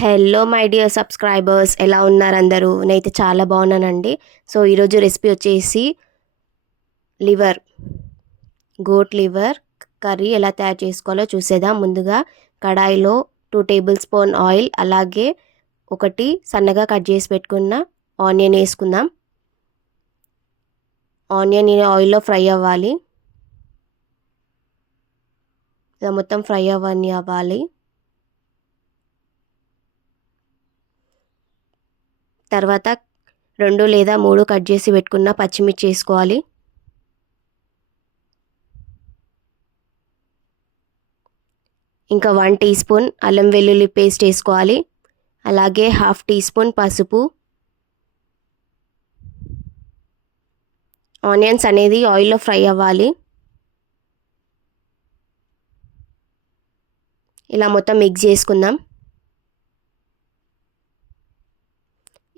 Hello my dear subscribers, ఎలా ఉన్నారు అందరూ? నేనైతే చాలా బాగున్నానండి. సో ఈరోజు రెసిపీ వచ్చేసి గోట్ లివర్ కర్రీ ఎలా తయారు చేసుకోవాలో చూసేద్దాం. ముందుగా కడాయిలో 2 టేబుల్ స్పూన్ ఆయిల్, అలాగే ఒకటి సన్నగా కట్ చేసి పెట్టుకున్న ఆనియన్ వేసుకుందాం. ఆనియన్ ఆయిల్లో ఫ్రై అవ్వాలి. ఇలా మొత్తం ఫ్రై అవ్వాలి. తర్వాత 2 లేదా 3 కట్ చేసి పెట్టుకున్న పచ్చిమిర్చి వేసుకోవాలి. ఇంకా 1 టీ స్పూన్ అల్లం వెల్లుల్లి పేస్ట్ వేసుకోవాలి. అలాగే 1/2 టీ స్పూన్ పసుపు. ఆనియన్స్ అనేది ఆయిల్లో ఫ్రై అవ్వాలి. ఇలా మొత్తం మిక్స్ చేసుకుందాం.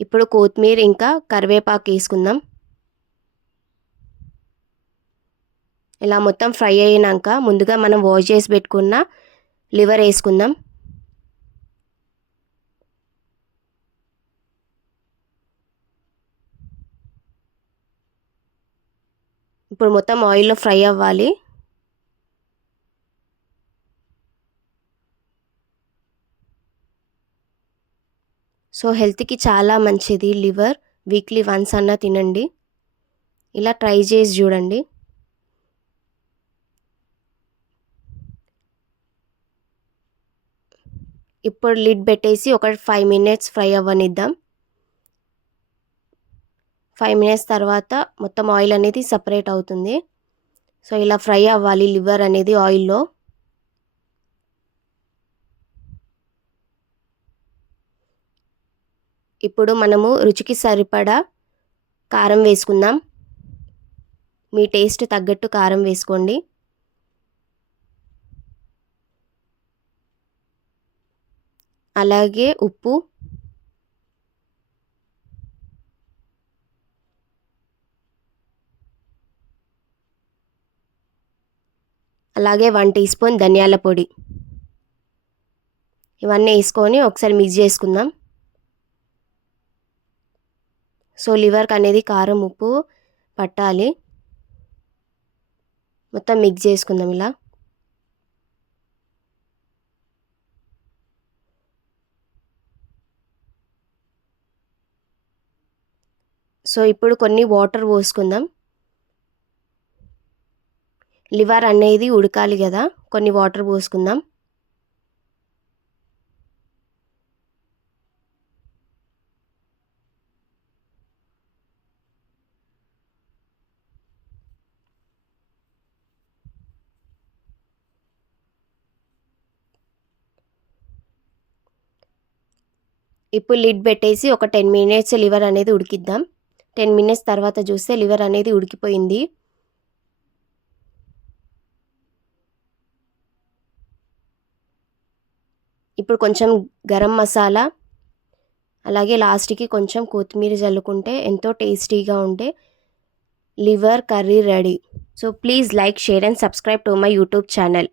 ఇప్పుడు కొత్తిమీర ఇంకా కరివేపాకు వేసుకుందాం. ఇలా మొత్తం ఫ్రై అయినాక ముందుగా మనం వాష్ చేసి పెట్టుకున్న లివర్ వేసుకుందాం. ఇప్పుడు మొత్తం ఆయిల్లో ఫ్రై అవ్వాలి. సో హెల్త్కి చాలా మంచిది లివర్. వీక్లీ వన్స్ అన్నా తినండి. ఇలా ట్రై చేసి చూడండి. ఇప్పుడు లిడ్ పెట్టేసి ఒక 5 మినిట్స్ ఫ్రై అవ్వనిద్దాం. 5 మినిట్స్ తర్వాత మొత్తం ఆయిల్ అనేది సపరేట్ అవుతుంది. సో ఇలా ఫ్రై అవ్వాలి లివర్ అనేది ఆయిల్లో. ఇప్పుడు మనము రుచికి సరిపడా కారం వేసుకుందాం. మీ టేస్ట్ తగ్గట్టు కారం వేసుకోండి. అలాగే ఉప్పు, అలాగే 1 టీ స్పూన్ ధనియాల పొడి. ఇవన్నీ వేసుకొని ఒకసారి మిక్స్ చేసుకుందాం. సో లివర్కి అనేది కారం ఉప్పు పట్టాలి. మొత్తం మిక్స్ చేసుకుందాం ఇలా. సో ఇప్పుడు కొన్ని వాటర్ పోసుకుందాం. లివర్ అనేది ఉడకాలి కదా, కొన్ని వాటర్ పోసుకుందాం. ఇప్పుడు లిడ్ పెట్టేసి ఒక 10 మినిట్స్ లివర్ అనేది ఉడికిద్దాం. 10 మినిట్స్ తర్వాత చూస్తే లివర్ అనేది ఉడికిపోయింది. ఇప్పుడు కొంచెం గరం మసాలా, అలాగే లాస్ట్కి కొంచెం కొత్తిమీర చల్లుకుంటే ఎంతో టేస్టీగా ఉండే liver curry ready. So please like, share and subscribe to my YouTube channel.